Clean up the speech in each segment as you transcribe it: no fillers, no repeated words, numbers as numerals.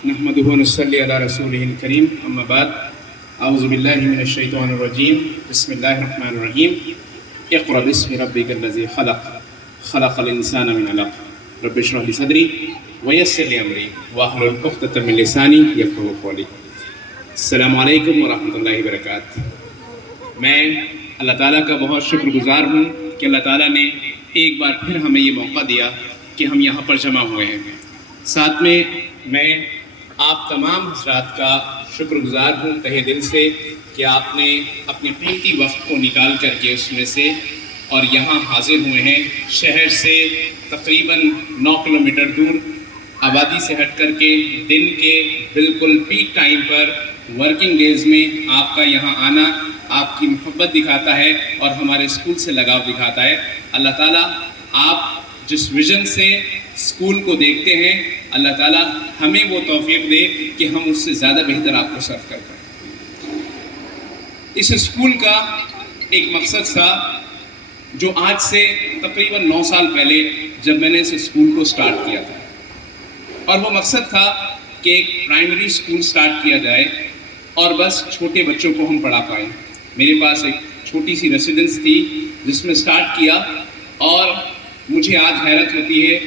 نحمده ونصلي على رسوله الكريم اما بعد اعوذ باللہ من الشیطان الرجیم بسم اللہ الرحمن الرحیم اقرأ باسم ربک الذی خلق خلق الانسان من علق رب اشرح لي صدری ویسر لي امری واحلل عقدۃ من لسانی یفقہوا قولی۔ السلام علیکم ورحمۃ اللہ وبرکاتہ۔ میں اللہ تعالیٰ کا بہت شکر گزار ہوں کہ اللہ تعالیٰ نے ایک بار پھر ہمیں یہ موقع دیا کہ ہم یہاں پر جمع ہوئے ہیں۔ ساتھ میں آپ تمام حضرات کا شکر گزار ہوں تہہ دل سے کہ آپ نے اپنے قیمتی وقت کو نکال کر کے اس میں سے اور یہاں حاضر ہوئے ہیں۔ شہر سے تقریباً 9 کلومیٹر دور آبادی سے ہٹ کر کے دن کے بالکل پیک ٹائم پر ورکنگ ڈیز میں آپ کا یہاں آنا آپ کی محبت دکھاتا ہے اور ہمارے اسکول سے لگاؤ دکھاتا ہے۔ اللہ تعالیٰ آپ جس ویژن سے اسکول کو دیکھتے ہیں، اللہ تعالیٰ ہمیں وہ توفیق دے کہ ہم اس سے زیادہ بہتر آپ کو سرو کر پائیں۔ اس اسکول کا ایک مقصد تھا جو آج سے تقریباً 9 سال پہلے جب میں نے اس اسکول کو سٹارٹ کیا تھا، اور وہ مقصد تھا کہ ایک پرائمری اسکول سٹارٹ کیا جائے اور بس چھوٹے بچوں کو ہم پڑھا پائیں۔ میرے پاس ایک چھوٹی سی ریسیڈنس تھی جس میں سٹارٹ کیا، اور مجھے آج حیرت ہوتی ہے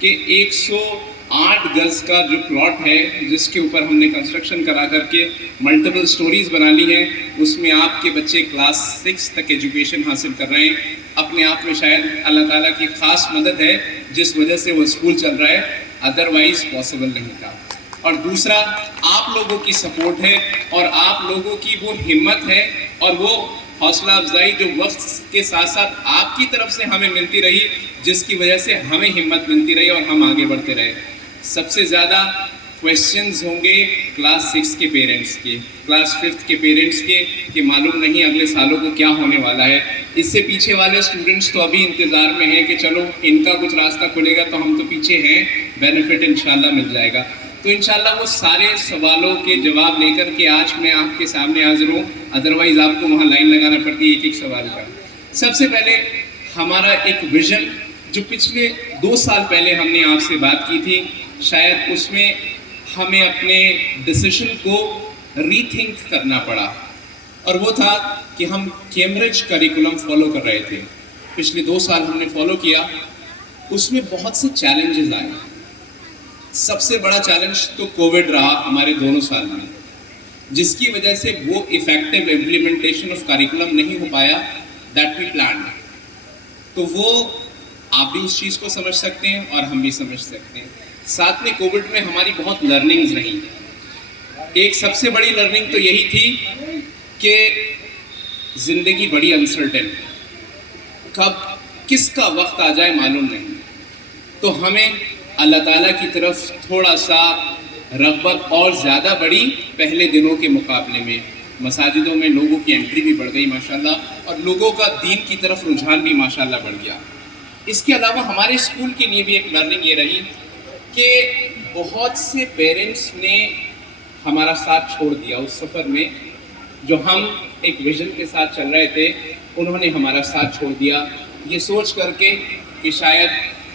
کہ 108 گز کا جو پلاٹ ہے جس کے اوپر ہم نے کنسٹرکشن کرا کر کے ملٹیپل سٹوریز بنا لی ہیں، اس میں آپ کے بچے کلاس 6 تک ایجوکیشن حاصل کر رہے ہیں۔ اپنے آپ میں شاید اللہ تعالیٰ کی خاص مدد ہے جس وجہ سے وہ اسکول چل رہا ہے، ادروائز پاسبل نہیں تھا۔ اور دوسرا آپ لوگوں کی سپورٹ ہے اور آپ لوگوں کی وہ ہمت ہے اور وہ حوصلہ افزائی جو وقت کے ساتھ ساتھ آپ کی طرف سے ہمیں ملتی رہی، جس کی وجہ سے ہمیں ہمت ملتی رہی اور ہم آگے بڑھتے رہے۔ سب سے زیادہ کویسچنز ہوں گے کلاس 6 کے پیرنٹس کے، کلاس 5 کے پیرنٹس کے، کہ معلوم نہیں اگلے سالوں کو کیا ہونے والا ہے۔ اس سے پیچھے والے اسٹوڈنٹس تو ابھی انتظار میں ہیں کہ چلو ان کا کچھ راستہ کھلے گا تو ہم تو پیچھے ہیں، بینیفٹ انشاءاللہ مل جائے گا۔ تو انشاءاللہ وہ سارے سوالوں کے جواب لے کر کے آج میں آپ کے سامنے حاضر ہوں، ادروائز آپ کو وہاں لائن لگانا پڑتی ہے ایک ایک سوال کا۔ سب سے پہلے ہمارا ایک ویژن جو پچھلے 2 سال پہلے ہم نے آپ سے بات کی تھی، شاید اس میں ہمیں اپنے ڈیسیشن کو ری تھنک کرنا پڑا، اور وہ تھا کہ ہم کیمبرج کریکولم فالو کر رہے تھے۔ پچھلے 2 سال ہم نے فالو کیا، اس میں بہت سے چیلنجز آئے۔ سب سے بڑا چیلنج تو کووڈ رہا ہمارے دونوں سال میں، جس کی وجہ سے وہ ایفیکٹو امپلیمنٹیشن آف کریکولم نہیں ہو پایا دیٹ وی پلانڈ۔ تو وہ آپ بھی اس چیز کو سمجھ سکتے ہیں اور ہم بھی سمجھ سکتے ہیں۔ ساتھ میں کووڈ میں ہماری بہت لرننگز رہیں۔ ایک سب سے بڑی لرننگ تو یہی تھی کہ زندگی بڑی انسرٹن، کب کس کا وقت آ جائے معلوم نہیں۔ تو ہمیں اللہ تعالیٰ کی طرف تھوڑا سا رغبت اور زیادہ بڑھی پہلے دنوں کے مقابلے میں۔ مساجدوں میں لوگوں کی انٹری بھی بڑھ گئی ماشاءاللہ، اور لوگوں کا دین کی طرف رجحان بھی ماشاءاللہ بڑھ گیا۔ اس کے علاوہ ہمارے اسکول کے لیے بھی ایک لرننگ یہ رہی کہ بہت سے پیرنٹس نے ہمارا ساتھ چھوڑ دیا اس سفر میں۔ جو ہم ایک ویژن کے ساتھ چل رہے تھے، انہوں نے ہمارا ساتھ چھوڑ دیا، یہ سوچ کر کے کہ شاید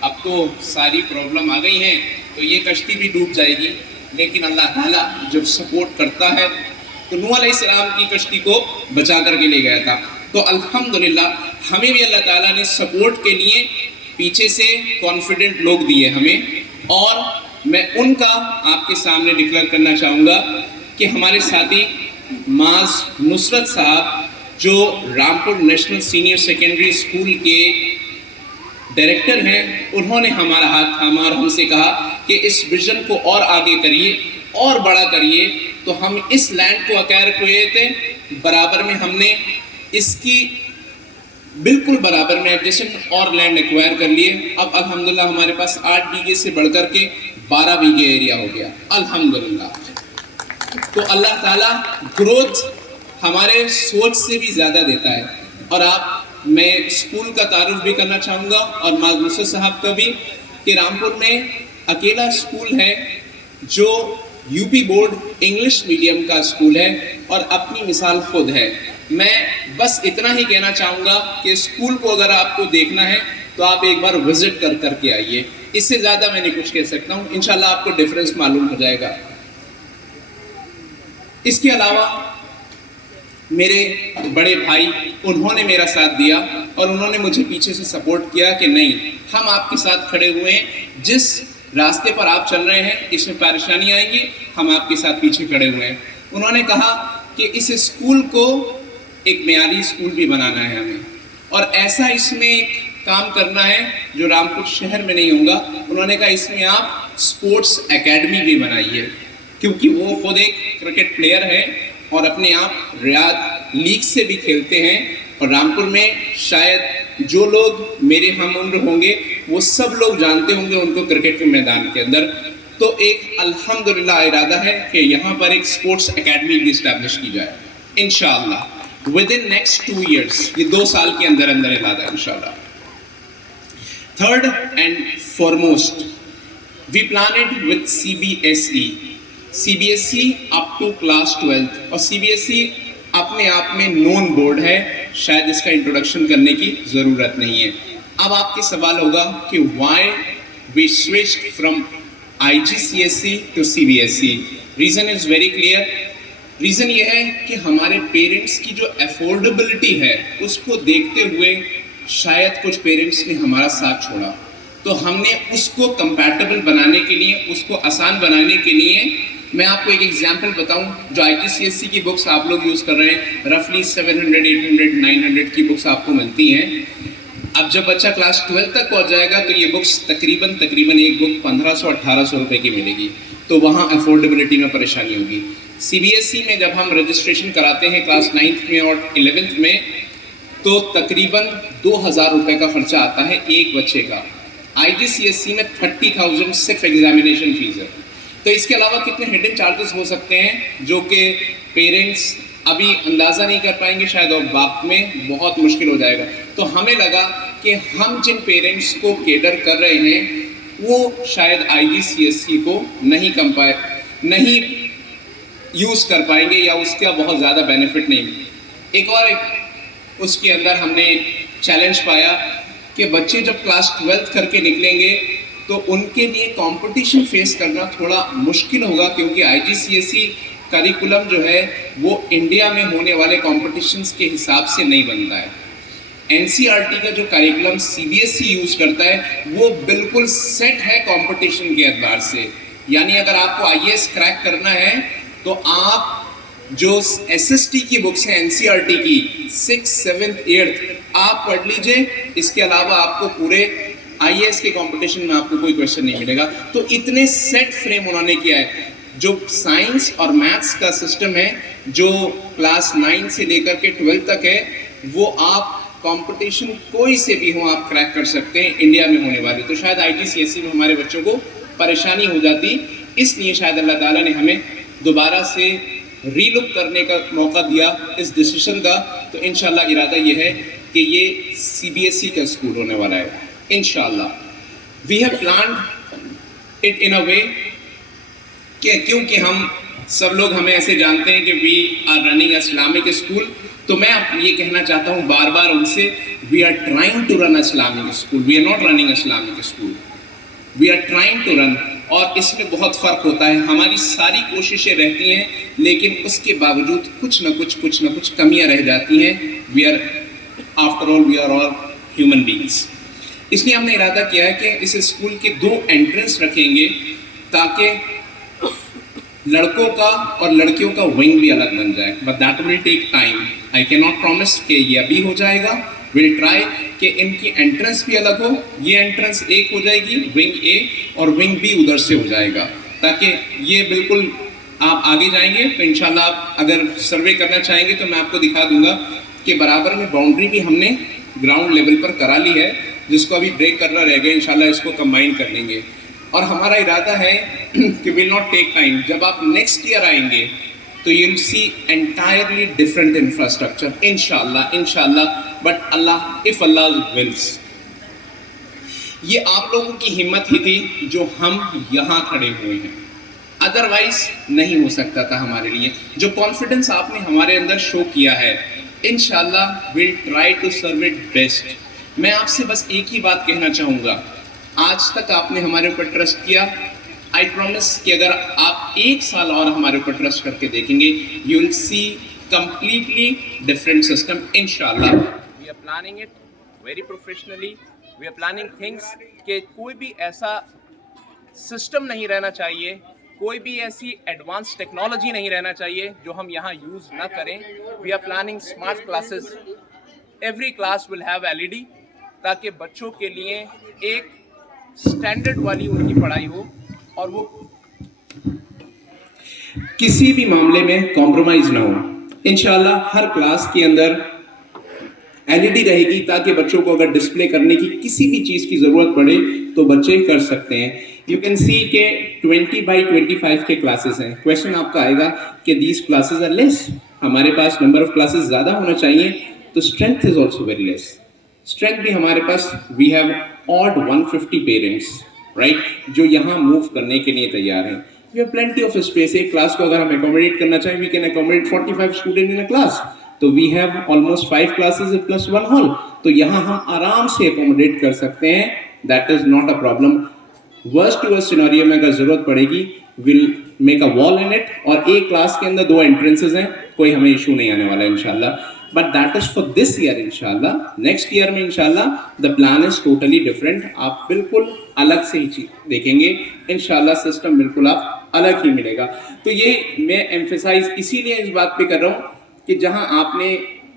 اب تو ساری پرابلم آ گئی ہیں تو یہ کشتی بھی ڈوب جائے گی۔ لیکن اللہ تعالیٰ جب سپورٹ کرتا ہے تو نوح علیہ السلام کی کشتی کو بچا کر کے لے گیا تھا۔ تو الحمدللہ ہمیں بھی اللہ تعالیٰ نے سپورٹ کے لیے پیچھے سے کانفیڈنٹ لوگ دیے ہمیں، اور میں ان کا آپ کے سامنے ڈکلیئر کرنا چاہوں گا کہ ہمارے ساتھی معاذ نصرت صاحب جو Rampur national senior secondary school کے ڈائریکٹر ہیں، انہوں نے ہمارا ہاتھ تھاما اور ہم سے کہا کہ اس ویژن کو اور آگے کریے اور بڑا کریے۔ تو ہم اس لینڈ کو اکوائر کیے تھے، برابر میں ہم نے اس کی بالکل برابر میں ایڈجسن اور لینڈ ایکوائر کر لیے۔ اب الحمدللہ ہمارے پاس 8 بیگھے سے بڑھ کر کے 12 بیگھے ایریا ہو گیا الحمدللہ۔ تو اللہ تعالیٰ گروتھ ہمارے سوچ سے بھی زیادہ دیتا ہے۔ اور میں اسکول کا تعارف بھی کرنا چاہوں گا اور معاذ نصرت صاحب کا بھی، کہ رامپور میں اکیلا اسکول ہے جو U P board English medium کا اسکول ہے اور اپنی مثال خود ہے۔ میں بس اتنا ہی کہنا چاہوں گا کہ اسکول کو اگر آپ کو دیکھنا ہے تو آپ ایک بار وزٹ کر کے آئیے۔ اس سے زیادہ میں نہیں کچھ کہہ سکتا ہوں، انشاءاللہ آپ کو ڈیفرنس معلوم ہو جائے گا۔ اس کے علاوہ میرے بڑے بھائی انہوں نے میرا ساتھ دیا اور انہوں نے مجھے پیچھے سے سپورٹ کیا کہ نہیں ہم آپ کے ساتھ کھڑے ہوئے ہیں، جس راستے پر آپ چل رہے ہیں اس میں پریشانی آئیں گی، ہم آپ کے ساتھ پیچھے کھڑے ہوئے ہیں۔ انہوں نے کہا کہ اس اسکول کو ایک معیاری اسکول بھی بنانا ہے ہمیں، اور ایسا اس میں ایک کام کرنا ہے جو رامپور شہر میں نہیں ہوگا۔ انہوں نے کہا اس میں آپ اسپورٹس اکیڈمی بھی بنائیے، کیونکہ وہ خود ایک کرکٹ پلیئر ہے اور اپنے آپ ریاض لیگ سے بھی کھیلتے ہیں، اور رامپور میں شاید جو لوگ میرے ہم عمر ہوں گے وہ سب لوگ جانتے ہوں گے ان کو کرکٹ کے میدان کے اندر۔ تو ایک الحمدللہ ارادہ ہے کہ یہاں پر ایک اسپورٹس اکیڈمی بھی اسٹیبلش کی جائے انشاءاللہ within next 2 years، یہ 2 سال کے اندر اندر ارادہ ہے انشاءاللہ۔ Third and foremost, we plan it with CBSE up to class 12، اور CBSE اپنے آپ میں نون بورڈ ہے، شاید اس کا انٹروڈکشن کرنے کی ضرورت نہیں ہے۔ اب آپ کے سوال ہوگا کہ why we switched from IGCSE to CBSE؟ Reason is very clear. Reason یہ ہے کہ ہمارے پیرنٹس کی جو افورڈیبلٹی ہے اس کو دیکھتے ہوئے شاید کچھ پیرنٹس نے ہمارا ساتھ چھوڑا، تو ہم نے اس کو کمپیٹیبل بنانے کے لیے، اس کو آسان بنانے کے لیے، میں آپ کو ایک ایگزامپل بتاؤں، جو IGCSE کی بکس آپ لوگ یوز کر رہے ہیں رفلی 700 800 900 کی بکس آپ کو ملتی ہیں۔ اب جب بچہ کلاس 12 تک پہنچ جائے گا تو یہ بکس تقریباً ایک بک 1500 1800 روپے کی ملے گی، تو وہاں افورڈیبلٹی میں پریشانی ہوگی۔ CBSE میں جب ہم رجسٹریشن کراتے ہیں کلاس 9th میں اور 11th میں تو تقریباً 2000 روپے کا خرچہ آتا ہے ایک بچے کا۔ IGCSE میں 30,000 صرف ایگزامینیشن فیس ہے۔ تو اس کے علاوہ کتنے ہڈن چارجز ہو سکتے ہیں جو کہ پیرنٹس ابھی اندازہ نہیں کر پائیں گے شاید، اور باپ میں بہت مشکل ہو جائے گا۔ تو ہمیں لگا کہ ہم جن پیرنٹس کو کیڈر کر رہے ہیں وہ شاید IGCSE کو نہیں یوز کر پائیں گے، یا اس کا بہت زیادہ بینیفٹ نہیں۔ ایک اور اس کے اندر ہم نے چیلنج پایا کہ بچے جب کلاس 12 کر کے نکلیں گے تو ان کے لیے کمپٹیشن فیس کرنا تھوڑا مشکل ہوگا، کیونکہ IGCSE کریکولم جو ہے وہ انڈیا میں ہونے والے کمپٹیشنز کے حساب سے نہیں بنتا ہے۔ NCERT کا جو کریکولم CBSE یوز کرتا ہے وہ بالکل سیٹ ہے کمپٹیشن کے اعتبار سے، یعنی اگر آپ کو IAS کریک کرنا ہے تو آپ جو SST کی بکس ہیں NCERT کی 6th 7th 8th آپ پڑھ لیجئے، اس کے علاوہ آپ کو پورے IAS کے کمپٹیشن میں آپ کو کوئی کویشچن نہیں ملے گا۔ تو اتنے سیٹ فریم انہوں نے کیا ہے۔ جو سائنس اور میتھس کا سسٹم ہے جو کلاس 9 سے لے کر کے 12 تک ہے، وہ آپ کمپٹیشن کوئی سے بھی ہوں آپ کریک کر سکتے ہیں انڈیا میں ہونے والے۔ تو شاید IGCSE میں ہمارے بچوں کو پریشانی ہو جاتی، اس لیے شاید اللہ تعالیٰ نے ہمیں دوبارہ سے ری لک کرنے کا موقع دیا اس ڈیسیشن کا۔ تو انشاءاللہ ارادہ یہ ہے کہ یہ CBSE کا اسکول ہونے والا ہے انشاءاللہ۔ We have planned it in a way کہ کیونکہ ہم سب لوگ ہمیں ایسے جانتے ہیں کہ we are running Islamic school, تو میں یہ کہنا چاہتا ہوں بار بار ان سے، we are trying to run Islamic school, we are not running Islamic school, we are trying to run. اور اس میں بہت فرق ہوتا ہے، ہماری ساری کوششیں رہتی ہیں لیکن اس کے باوجود کچھ نہ کچھ کمیاں رہ جاتی ہیں۔ We are after all we are all human beings. اس لیے ہم نے ارادہ کیا ہے کہ اس اسکول کے 2 انٹرنس رکھیں گے تاکہ لڑکوں کا اور لڑکیوں کا ونگ بھی الگ بن جائے، but that will take time. I کی ناٹ پرومس کہ یہ ابھی ہو جائے گا، ول ٹرائی کہ ان کی انٹرنس بھی الگ ہو۔ یہ انٹرنس ایک ہو جائے گی ونگ اے، اور ونگ بی ادھر سے ہو جائے گا، تاکہ یہ بالکل آپ آگے جائیں گے تو انشاءاللہ آپ اگر سروے کرنا چاہیں گے تو میں آپ کو دکھا دوں گا کہ برابر میں باؤنڈری بھی ہم نے گراؤنڈ لیول پر کرا لی ہے، جس کو ابھی بریک کرنا رہ گیا، انشاءاللہ اس کو کمبائن کر لیں گے۔ اور ہمارا ارادہ ہے کہ ول ناٹ ٹیک ٹائم، جب آپ نیکسٹ ایئر آئیں گے تو you will see entirely different infrastructure انشاءاللہ، بٹ اف اللہ ولس۔ یہ آپ لوگوں کی ہمت ہی تھی جو ہم یہاں کھڑے ہوئے ہیں، ادروائز نہیں ہو سکتا تھا ہمارے لیے۔ جو کانفیڈنس آپ نے ہمارے اندر شو کیا ہے، انشاءاللہ we'll try to serve it best۔ میں آپ سے بس ایک ہی بات کہنا چاہوں گا، آج تک آپ نے ہمارے اوپر ٹرسٹ کیا، I promise کہ اگر آپ ایک سال اور ہمارے اوپر ٹرسٹ کر کے دیکھیں گے, you will see completely different system inshallah. We are planning it very professionally. We are planning things کہ کوئی بھی ایسا سسٹم نہیں رہنا چاہیے, کوئی بھی ایسی ایڈوانس ٹیکنالوجی نہیں رہنا چاہیے جو ہم یہاں یوز نہ کریں. We are planning smart classes. Every class will have LED تاکہ بچوں کے لیے ایک اسٹینڈرڈ والی ان کی پڑھائی ہو اور وہ کسی بھی معاملے میں کمپرومائز نہ ہو. انشاءاللہ ہر کلاس کے اندر LED رہے گی تاکہ بچوں کو اگر ڈسپلے کرنے کی کسی بھی چیز کی ضرورت پڑے تو بچے کر سکتے ہیں. یو کین سی کہ 20/25 کے کلاسز ہیں. کویشچن آپ کا آئے گا کہ دیز کلاسز آر لیس, ہمارے پاس نمبر آف کلاسز زیادہ ہونا چاہیے, تو strength is also very less. Strength بھی ہمارے پاس we have odd 150 parents right, جو یہاں موو کرنے کے لیے تیار ہیں. We have plenty of space. ایک کلاس کو اگر ہم اکوموڈیٹ کرنا چاہیں we can accommodate 45 student in a class. تو we have almost 5 classes plus 1 hall. تو یہاں ہم آرام سے اکوموڈیٹ کر سکتے ہیں. That is not a problem. Worst to worst scenario میں اگر ضرورت پڑے گی ول میک اے وال ان اٹ, اور ایک کلاس کے اندر 2 انٹرنسز ہیں, کوئی ہمیں ایشو نہیں آنے والا انشاءاللہ. But that is for this year انشاءاللہ. نیکسٹ ایئر میں انشاءاللہ the plan is totally different. آپ بالکل الگ سے ہی چیز دیکھیں گے انشاءاللہ. سسٹم بالکل آپ الگ ہی ملے گا. تو یہ میں ایمفیسائز اسی لیے اس بات پہ کر رہا ہوں کہ جہاں آپ نے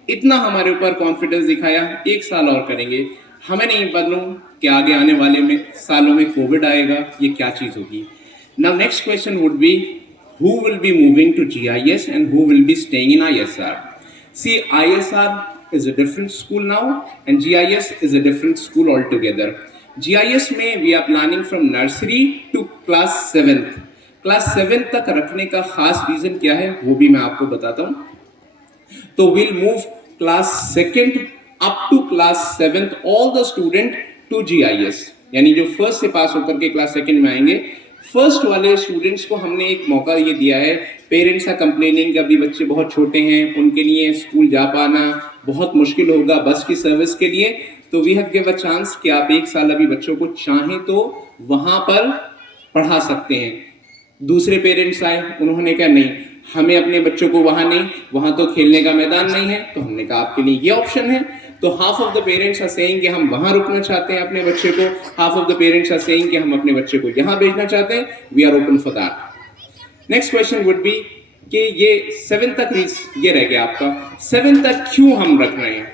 اتنا ہمارے اوپر کانفیڈنس دکھایا, ایک سال اور کریں گے. ہمیں نہیں معلوم کہ آگے آنے والے میں سالوں میں کووڈ آئے گا, یہ کیا چیز ہوگی. Now next question would be, who will be moving to GIS and who will be staying in ISR? See, ISR is a different school now and GIS is a different school altogether. GIS میں we are planning from nursery to class 7th. Class 7th تک رکھنے کا خاص reason کیا ہے وہ بھی میں آپ کو بتاتا ہوں. تو we'll move class 2nd up to class 7th all the student to GIS. یعنی جو فرسٹ سے پاس ہو کر کے کلاس 2nd میں آئیں گے, فرسٹ والے اسٹوڈنٹس کو ہم نے ایک موقع یہ دیا ہے. پیرنٹس آر کمپلیننگ کہ ابھی بچے بہت چھوٹے ہیں, ان کے لیے اسکول جا پانا بہت مشکل ہوگا بس کی سروس کے لیے. تو we have give a chance کہ آپ ایک سال ابھی بچوں کو چاہیں تو وہاں پر پڑھا سکتے ہیں. دوسرے پیرنٹس آئے, انہوں نے کہا نہیں ہمیں اپنے بچوں کو وہاں نہیں, وہاں تو کھیلنے کا میدان نہیں ہے. تو ہم نے کہا آپ کے لیے یہ آپشن ہے. تو half of the parents are seeing کہ ہم وہاں رکنا چاہتے ہیں اپنے بچے کو, half of the parents are seeing کہ ہم اپنے بچے کو یہاں بھیجنا چاہتے ہیں. We are open for that. Next question would be کہ یہ 7 تک یہ رہ گیا آپ کا, 7 تک کیوں ہم رکھ رہے ہیں.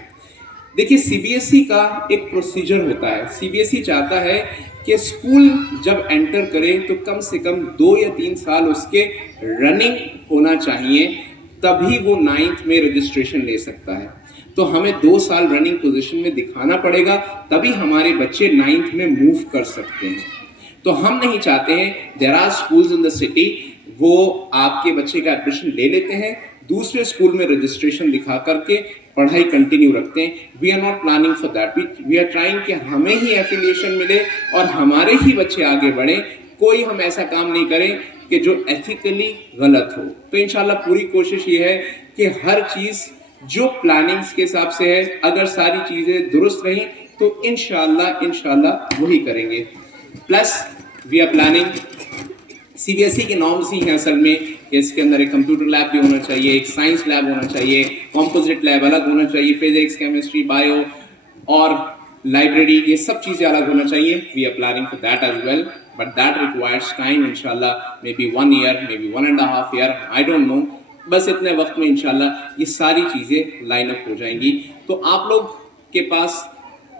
دیکھیے CBSE کا ایک پروسیجر ہوتا ہے. CBSE چاہتا ہے کہ اسکول جب انٹر کرے تو کم سے کم 2 یا 3 سال اس کے رننگ ہونا چاہیے, تبھی وہ 9th میں رجسٹریشن لے سکتا ہے. تو ہمیں 2 سال رننگ پوزیشن میں دکھانا پڑے گا, تبھی ہمارے بچے 9th میں موو کر سکتے ہیں. تو ہم نہیں چاہتے ہیں, there are schools in the city, وہ آپ کے بچے کا ایڈمیشن لے لیتے ہیں, دوسرے اسکول میں رجسٹریشن دکھا کر کے پڑھائی کنٹینیو رکھتے ہیں. We are not planning for that. We are trying کہ ہمیں ہی ایفیلیشن ملے اور ہمارے ہی بچے آگے بڑھیں. کوئی ہم ایسا کام نہیں کریں کہ جو ایتھیکلی غلط ہو. تو انشاءاللہ پوری کوشش یہ ہے کہ ہر چیز جو پلاننگز کے حساب سے ہے, اگر ساری چیزیں درست رہیں تو انشاءاللہ وہی کریں گے. Plus we are planning CBSE کے نارمس ہی ہیں اصل میں, اس کے اندر ایک کمپیوٹر لیب بھی ہونا چاہیے, ایک سائنس لیب ہونا چاہیے, کمپوزٹ لیب الگ ہونا چاہیے, فزکس کیمسٹری بایو اور لائبریری, یہ سب چیزیں الگ ہونا چاہیے. We are planning for that as well, but that requires time. انشاءاللہ maybe 1 year, maybe 1.5 year, I don't know. بس اتنے وقت میں انشاءاللہ یہ ساری چیزیں لائن اپ ہو جائیں گی. تو آپ لوگ کے پاس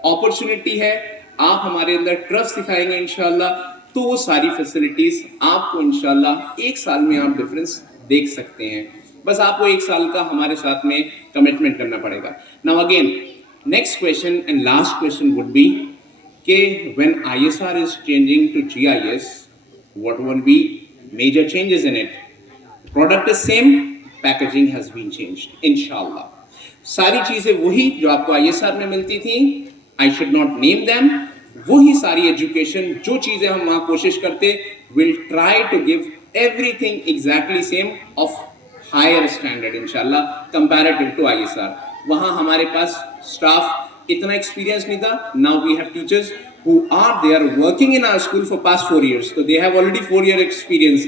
اپرچونٹی ہے, آپ ہمارے اندر ٹرسٹ دکھائیں گے انشاءاللہ, تو وہ ساری فیسلٹیز آپ کو انشاءاللہ 1 سال میں آپ ڈفرینس دیکھ سکتے ہیں. بس آپ کو 1 سال کا ہمارے ساتھ میں کمٹمنٹ کرنا پڑے گا. Now again, next question and last question would be کہ when ISR is changing to GIS, what will be major changes in it? Product is same, packaging has been changed انشاءاللہ. ساری چیزیں وہی جو آپ کو ISR میں ملتی تھیں, I should not name them, وہی ساری ایجوکیشن جو چیزیں ہم وہاں کوشش کرتے, we'll try to give everything exactly same of higher standard انشاءاللہ comparative to ISR. وہاں ہمارے پاس اسٹاف اتنا ایکسپیرینس نہیں تھا. Now we have teachers who are they are working in our school for past 4 years, so they have already 4-year experience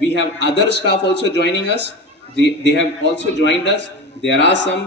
we have other staff also joining us. They have also joined us. There are some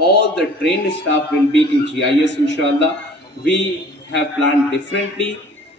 all the trained staff will be in GIS inshallah. We have planned differently.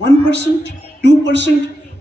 1%, 2%.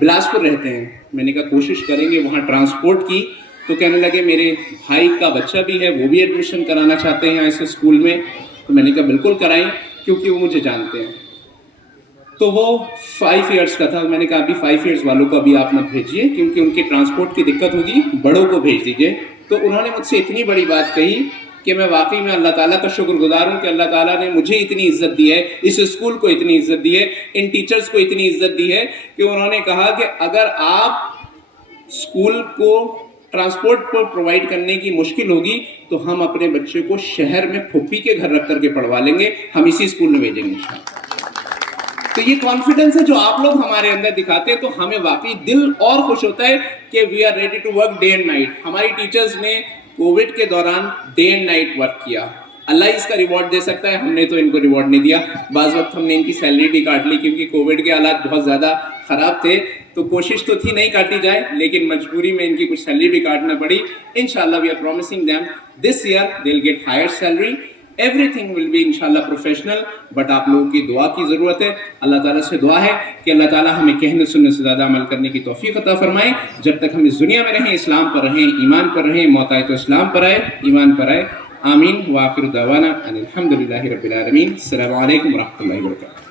Bilaspur رہتے ہیں. میں نے کہا کوشش کریں گے وہاں transport کی. تو کہنے لگے میرے بھائی کا بچہ بھی ہے, وہ بھی ایڈمیشن کرانا چاہتے ہیں ایسے اسکول میں. تو میں نے کہا بالکل کرائیں, کیونکہ وہ مجھے جانتے ہیں. تو وہ 5 ایئرس کا تھا. میں نے کہا ابھی 5 ایئرس والوں کو ابھی آپ مت بھیجیے, کیونکہ ان کی ٹرانسپورٹ کی دقت ہوگی, بڑوں کو بھیج دیجیے. تو انہوں نے مجھ سے اتنی بڑی بات کہی کہ میں واقعی میں اللہ تعالیٰ کا شکر گزار ہوں کہ اللہ تعالیٰ نے مجھے اتنی عزت دی ہے, اس اسکول کو اتنی عزت دی ہے, ان ٹیچرز کو اتنی عزت دی ہے کہ انہوں نے کہا کہ اگر آپ اسکول کو ٹرانسپورٹ کو پرووائڈ کرنے کی مشکل ہوگی تو ہم اپنے بچے کو شہر میں پھپھی کے گھر رکھ کر کے پڑھوا لیں گے, ہم اسی اسکول میں بھیجیں گے انشاءاللہ. تو یہ کانفیڈنس ہے جو آپ لوگ ہمارے اندر دکھاتے ہیں, تو ہمیں واقعی دل اور خوش ہوتا ہے کہ we are ready to work day and night. ہماری ٹیچرز نے کووڈ کے دوران ڈے اینڈ نائٹ ورک کیا. اللہ اس کا ریوارڈ دے سکتا ہے, ہم نے تو ان کو ریوارڈ نہیں دیا. بعض وقت ہم نے ان کی سیلری بھی کاٹ لی کیونکہ کووڈ کے حالات بہت زیادہ خراب تھے. تو کوشش تو تھی نہیں کاٹی جائے, لیکن مجبوری میں ان کی کچھ سیلری بھی کاٹنا پڑی. انشاءاللہ we are promising them this year they will get higher salary. Everything will be انشاءاللہ پروفیشنل. بٹ آپ لوگوں کی دعا کی ضرورت ہے. اللہ تعالیٰ سے دعا ہے کہ اللہ تعالیٰ ہمیں کہنے سننے سے زیادہ عمل کرنے کی توفیق عطا فرمائے. جب تک ہم اس دنیا میں رہیں اسلام پر رہیں, ایمان پر رہیں. موت آئے تو اسلام پر آئے, ایمان پر آئے. آمین. وآخر دعوانا ان الحمد للہ رب العالمین. السلام علیکم ورحمۃ اللہ وبرکاتہ.